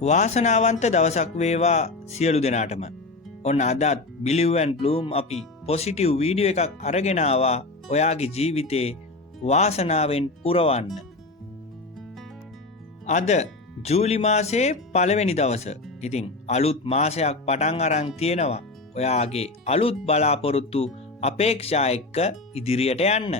වාසනාවන්ත දවසක් වේවා සියලු දෙනාටම. ඔන්න අදත් Believe and Bloom අපි පොසිටිව් වීඩියෝ එකක් අරගෙන ආවා ඔයාගේ ජීවිතේ වාසනාවෙන් පුරවන්න. අද ජූලි මාසයේ පළවෙනි දවස. ඉතින් අලුත් මාසයක් පටන් අරන් තියෙනවා. ඔයාගේ අලුත් බලාපොරොත්තු අපේක්ෂා එක්ක ඉදිරියට යන්න.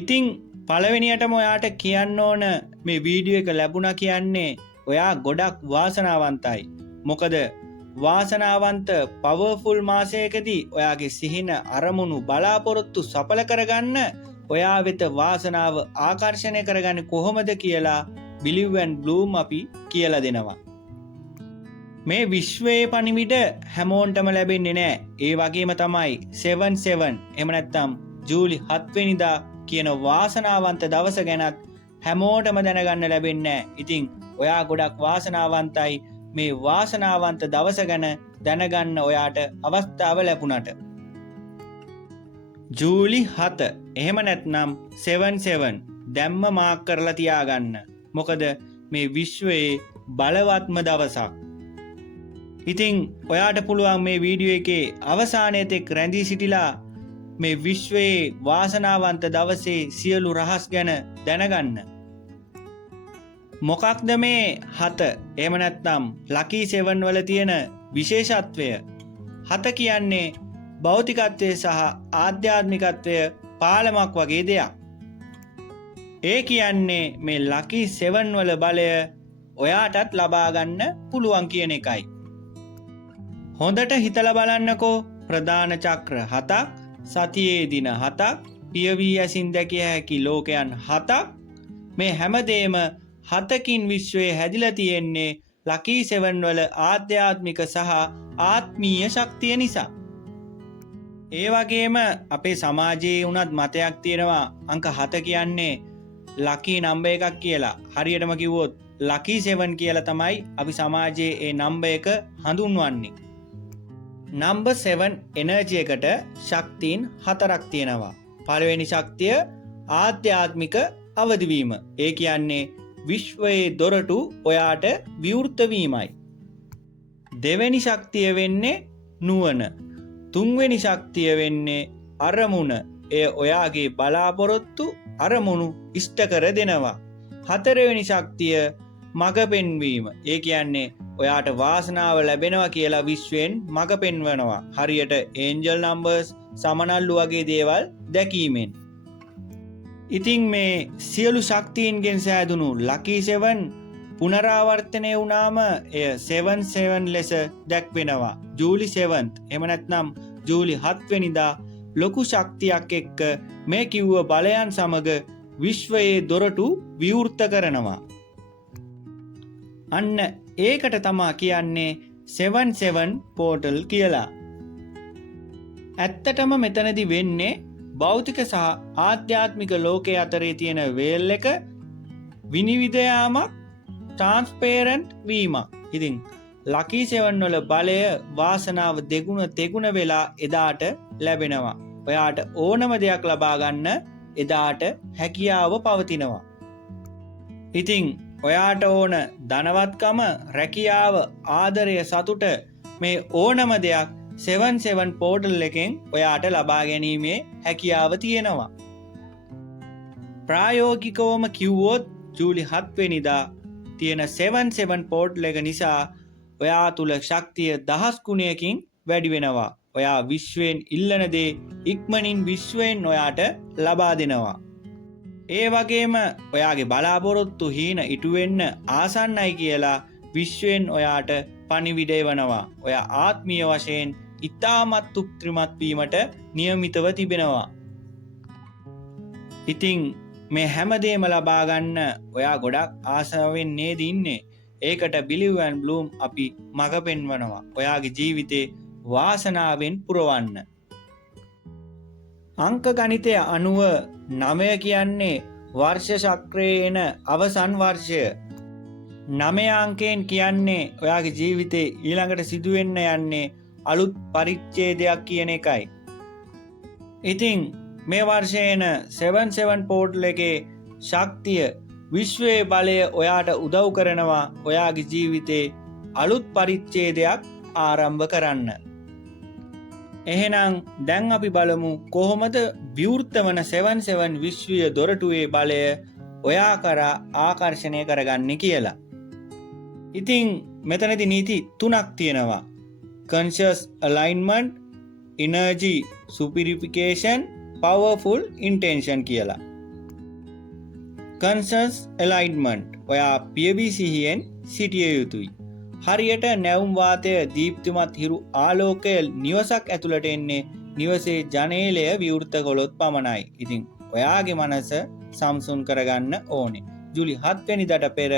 ඉතින් පළවෙනියටම ඔයාට කියන්න ඕන මේ වීඩියෝ එක ලැබුණා කියන්නේ ඔයා ගොඩක් වාසනාවන්තයි. මොකද වාසනාවන්ත පවර්ෆුල් මාසයකදී ඔයාගේ සිහින අරමුණු බලාපොරොත්තු සඵල කරගන්න ඔයා වෙත වාසනාව ආකර්ෂණය කරගන්නේ කොහොමද කියලා Believe and Bloom අපි කියලා දෙනවා. මේ විශ්වයේ පණිවිඩ හැමෝන්ටම ලැබෙන්නේ නැහැ. ඒ වගේම තමයි 7/7 එහෙම නැත්නම් ජූලි 7 වෙනිදා කියන වාසනාවන්ත දවස ගැනත් හැමෝටම දැනගන්න ලැබෙන්නේ නැහැ. ඉතින් ඔයා ගොඩක් වාසනාවන්තයි මේ වාසනාවන්ත දවස ගැන දැනගන්න ඔයාට අවස්ථාව ලැබුණට. ජූලි 7 එහෙම නැත්නම් 7/7 දැම්ම මාක් කරලා තියාගන්න. මොකද මේ විශ්වයේ බලවත්ම දවසක්. ඉතින් ඔයාට පුළුවන් මේ වීඩියෝ එකේ අවසානයේ තෙක් රැඳී සිටිලා මේ විශ්වයේ වාසනාවන්ත දවසේ සියලු රහස් ගැන දැනගන්න. මොකක්ද මේ 7 එහෙම නැත්නම් ලකී 7 වල තියෙන විශේෂත්වය? 7 කියන්නේ භෞතිකත්වයේ සහ ආධ්‍යාත්මිකත්වය පාලමක් වගේ දෙයක්. ඒ කියන්නේ මේ ලකී 7 වල බලය ඔයාටත් ලබා ගන්න පුළුවන් කියන එකයි. හොඳට හිතලා බලන්නකෝ. ප්‍රධාන චක්‍ර 7ක්, සතියේ දින 7ක්, පියවි ඇසින් දැකිය හැකි ලෝකයන් 7ක්, මේ හැමදේම 7කින් විශ්වයේ හැදිලා තියෙන්නේ ලකී 7 වල ආධ්‍යාත්මික සහ ආත්මීය ශක්තිය නිසා. ඒ වගේම අපේ සමාජයේ උනත් මතයක් තියෙනවා අංක 7 කියන්නේ ලකී නම්බර් එකක් කියලා. හරියටම කිව්වොත් ලකී 7 කියලා තමයි අපි සමාජයේ ඒ නම්බර් එක හඳුන්වන්නේ. නම්බර් 7 එනර්ජි එකට ශක්තියින් 4ක් තියෙනවා. පළවෙනි ශක්තිය ආධ්‍යාත්මික අවදිවීම. ඒ කියන්නේ විශ්වයේ දොරටු ඔයාට විවෘත වීමයි. දෙවෙනි ශක්තිය වෙන්නේ නුවණ. තුන්වෙනි ශක්තිය වෙන්නේ අරමුණ. එය ඔයාගේ බලාපොරොත්තු අරමුණු ඉෂ්ට කර දෙනවා. හතරවෙනි ශක්තිය මඟ පෙන්වීම. ඒ කියන්නේ ඔයාට වාසනාව ලැබෙනවා කියලා විශ්වයෙන් මඟ පෙන්වනවා. හරියට ඒන්ජල් නම්බර්ස්, සමනල්ලු වගේ දේවල් දැකීමෙන්. ඉතින් මේ සියලු ශක්තියින්ගෙන් සෑදුණු ලකී 7 පුනරාවර්තනය වුණාම එය 7/7 ලෙස දැක්වෙනවා. ජූලි 7th එහෙම නැත්නම් ජූලි 7 වෙනිදා ලොකු ශක්තියක් එක්ක මේ කිව්ව බලයන් සමග විශ්වයේ දොරටු විවෘත කරනවා. අන්න ඒකට තමා කියන්නේ 7/7 පෝටල් කියලා. ඇත්තටම මෙතනදි වෙන්නේ භෞතික සහ ආධ්‍යාත්මික ලෝකයේ අතරේ තියෙන වේල් එක විනිවිද යාමක්, ට්‍රාන්ස්පේරන්ට් වීමක්. ඉතින් ලකී 7 වල බලය වාසනාව දෙගුණ තෙගුණ වෙලා එදාට ලැබෙනවා. ඔයාට ඕනම දෙයක් ලබා ගන්න එදාට හැකියාව පවතිනවා. ඉතින් ඔයාට ඕන ධනවත්කම, රැකියාව, ආදරය, සතුට මේ ඕනම දෙයක් 7/7 පෝටල් එකෙන් ඔයාට ලබා ගැනීමේ හැකියාව තියෙනවා. ප්‍රායෝගිකවම කිව්වොත් ජූලි 7 වෙනිදා තියෙන 7/7 පෝටල් එක නිසා ඔයා තුල ශක්තිය 10 ගුණයකින් වැඩි වෙනවා. ඔයා විශ්වයෙන් ඉල්ලන දේ ඉක්මනින් විශ්වයෙන් ඔයාට ලබා දෙනවා. ඒ වගේම ඔයාගේ බලාපොරොත්තු හීන ඉටු වෙන්න ආසන්නයි කියලා විශ්වයෙන් ඔයාට පණිවිඩය වනවා. ඔයා ආත්මීය වශයෙන් ඉතාමත් තෘප්තිමත් වීමට නියමිතව තිබෙනවා. ඉතින් මේ හැමදේම ලබා ගන්න ඔයා ගොඩක් ආසාවෙන් නේද ඉන්නේ. ඒකට Believe and Bloom අපි මඟ පෙන්වනවා. ඔයාගේ ජීවිතේ වාසනාවෙන් පුරවන්න. අංක ගණිතය අනුව 9 කියන්නේ වර්ෂ චක්‍රයේ එන අවසන් වර්ෂය. 9 අංකයෙන් කියන්නේ ඔයාගේ ජීවිතේ ඊළඟට සිදුවෙන්න යන්නේ අලුත් පරිච්ඡේදයක් කියන එකයි. ඉතින් මේ වර්ෂයේ එන 7/7 පෝටල් එකේ ශක්තිය විශ්වයේ බලය ඔයාට උදව් කරනවා ඔයාගේ ජීවිතේ අලුත් පරිච්ඡේදයක් ආරම්භ කරන්න. එහෙනම් දැන් අපි බලමු කොහොමද විවෘත වන 77 විශ්වීය දොරටුවේ බලය ඔයා කරා ආකර්ෂණය කරගන්නේ කියලා. ඉතින් මෙතනදී නීති 3ක් තියෙනවා. conscious alignment, energy superification, powerful intention කියලා. conscious alignment ඔයා පියවි සිහියෙන් සිටිය යුතුයි. හරියට නැවුම් වාතය දීප්තිමත් හිරු ආලෝකය නිවසක් ඇතුළට එන්නේ නිවසේ ජනේලය විවෘත කළොත් පමණයි. ඉතින් ඔයාගේ මනස සම්සුන් කරගන්න ඕනේ. ජූලි 7 වෙනිදාට පෙර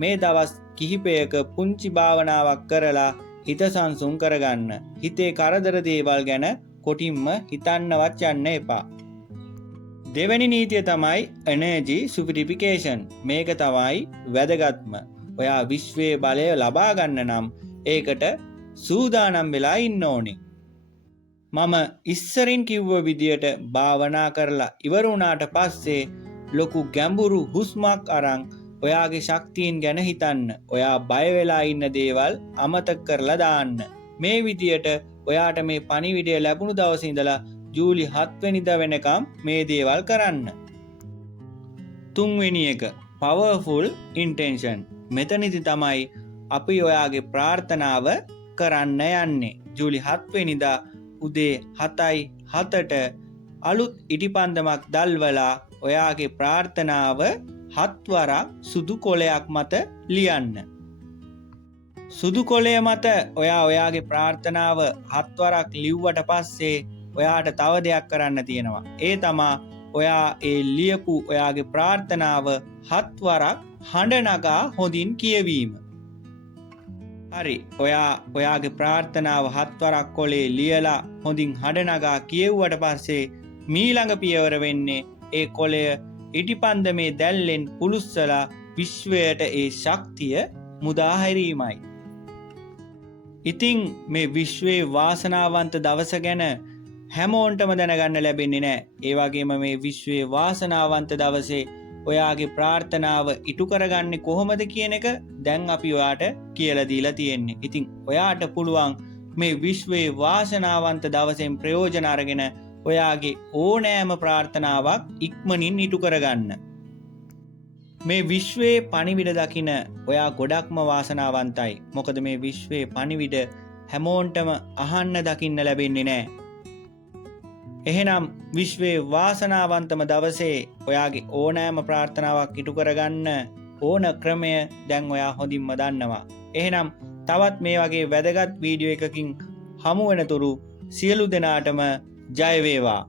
මේ දවස් කිහිපයක පුංචි භාවනාවක් කරලා හිත සංසුන් කරගන්න. හිතේ කරදර දේවල් ගැන කොටින්ම හිතන්නවත් යන්න එපා. දෙවැනි නීතිය තමයි energy superification. මේක තමයි වැදගත්ම. ඔයා විශ්වයේ බලය ලබා ගන්න නම් ඒකට සූදානම් වෙලා ඉන්න ඕනේ. මම ඉස්සරින් කිව්ව විදියට භාවනා කරලා ඉවර වුණාට පස්සේ ලොකු ගැඹුරු හුස්මක් අරන් ඔයාගේ ශක්තියින් ගැන හිතන්න. ඔයා බය වෙලා ඉන්න දේවල් අමතක කරලා දාන්න. මේ විදියට ඔයාට මේ පණිවිඩය ලැබුණු දවසේ ඉඳලා ජූලි 7 වෙනිදා වෙනකම් මේ දේවල් කරන්න. තුන්වෙනි එක powerful intention. මෙතනදි තමයි අපි ඔයාගේ ප්‍රාර්ථනාව කරන්න යන්නේ. ජූලි 7 වෙනිදා උදේ 7:07ට අලුත් ඉටිපන්දමක් දල්වලා ඔයාගේ ප්‍රාර්ථනාව 7 වරක් සුදු කොළයක් මත ලියන්න. සුදු කොළය මත ඔයාගේ ප්‍රාර්ථනාව 7 වරක් ලිව්වට පස්සේ ඔයාට තව දෙයක් කරන්න තියෙනවා. ඒ තමා ඔයා ඒ ලියපු ඔයාගේ ප්‍රාර්ථනාව 7 වරක් හඬ නගා හොඳින් කියවීම. හරි. ඔයාගේ ප්‍රාර්ථනාව 7 වරක් කොලේ ලියලා හොඳින් හඬ නගා කියෙව්වට පස්සේ මීළඟ පියවර වෙන්නේ ඒ කොලය ඉටිපන්දමේ දැල්ලෙන් පුලුස්සලා විශ්වයට ඒ ශක්තිය මුදා හැරීමයි. ඉතින් මේ විශ්වයේ වාසනාවන්ත දවස ගැන හැමෝන්ටම දැනගන්න ලැබෙන්නේ නැහැ. ඒ වගේම මේ විශ්වයේ වාසනාවන්ත දවසේ ඔයාගේ ප්‍රාර්ථනාව ඉටු කරගන්නේ කොහොමද කියන එක දැන් අපි ඔයාට කියලා දීලා තියෙන්නේ. ඉතින් ඔයාට පුළුවන් මේ විශ්වයේ වාසනාවන්ත දවසෙන් ප්‍රයෝජන අරගෙන ඔයාගේ ඕනෑම ප්‍රාර්ථනාවක් ඉක්මනින් ඉටු කරගන්න. මේ විශ්වයේ පණිවිඩ දකින ඔයා ගොඩක්ම වාසනාවන්තයි. මොකද මේ විශ්වයේ පණිවිඩ හැමෝන්ටම අහන්න දකින්න ලැබෙන්නේ නැහැ. එහෙනම් විශ්වයේ වාසනාවන්තම දවසේ ඔයාගේ ඕනෑම ප්‍රාර්ථනාවක් ඉටු කරගන්න ඕන ක්‍රමය දැන් ඔයා හොඳින්ම දන්නවා. එහෙනම් තවත් මේ වගේ වැදගත් වීඩියෝ එකකින් හමු වෙනතුරු සියලු දෙනාටම ජය වේවා.